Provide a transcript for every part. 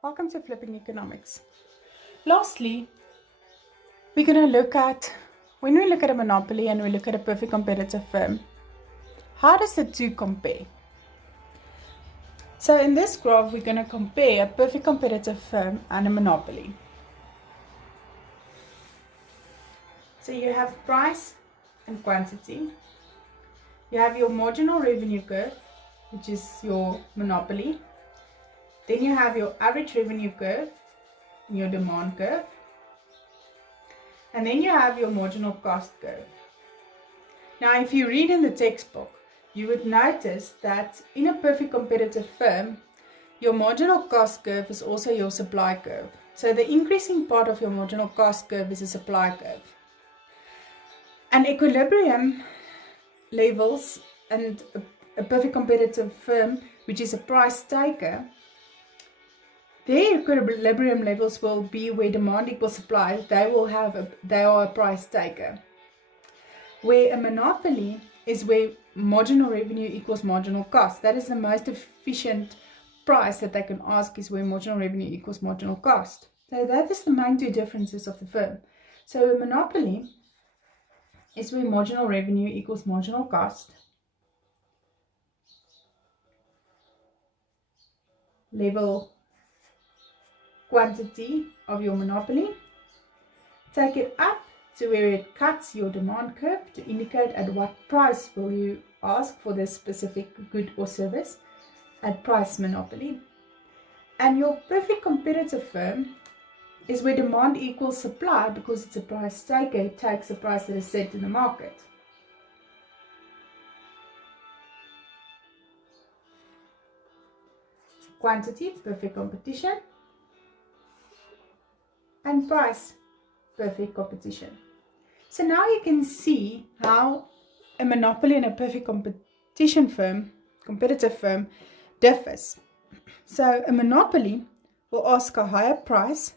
Welcome to Flipping Economics. Lastly, we're going to look at, when we look at a monopoly and we look at a perfect competitive firm, how does the two compare? So in this graph, we're going to compare a perfect competitive firm and a monopoly. So you have price and quantity. You have your marginal revenue curve, which is your monopoly. Then you have your average revenue curve, your demand curve. And then you have your marginal cost curve. Now, if you read in the textbook, you would notice that in a perfect competitive firm, your marginal cost curve is also your supply curve. So the increasing part of your marginal cost curve is a supply curve. And equilibrium levels and a perfect competitive firm, which is a price taker, their equilibrium levels will be where demand equals supply. They are a price taker. Where a monopoly is where marginal revenue equals marginal cost. That is the most efficient price that they can ask, is where marginal revenue equals marginal cost. So that is the main two differences of the firm. So a monopoly is where marginal revenue equals marginal cost. Level quantity of your monopoly. Take it up to where it cuts your demand curve to indicate at what price will you ask for this specific good or service at price monopoly. And your perfect competitive firm is where demand equals supply, because it's a price taker. It takes a price that is set in the market. Quantity, perfect competition. And price, perfect competition. So now you can see how a monopoly and a perfect competitive firm differs. So a monopoly will ask a higher price,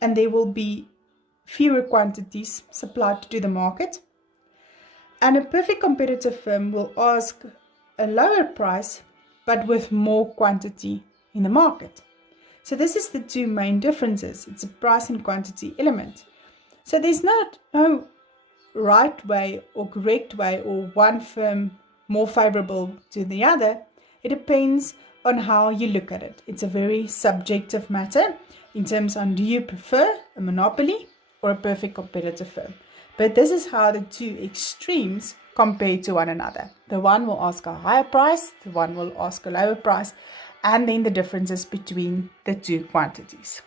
and there will be fewer quantities supplied to the market. And a perfect competitive firm will ask a lower price, but with more quantity in the market. So this is the two main differences. It's a price and quantity element. So there's no right way or correct way, or one firm more favorable to the other. It depends on how you look at it. It's a very subjective matter in terms of, do you prefer a monopoly or a perfect competitive firm? But this is how the two extremes compare to one another. The one will ask a higher price, the one will ask a lower price, and then the differences between the two quantities.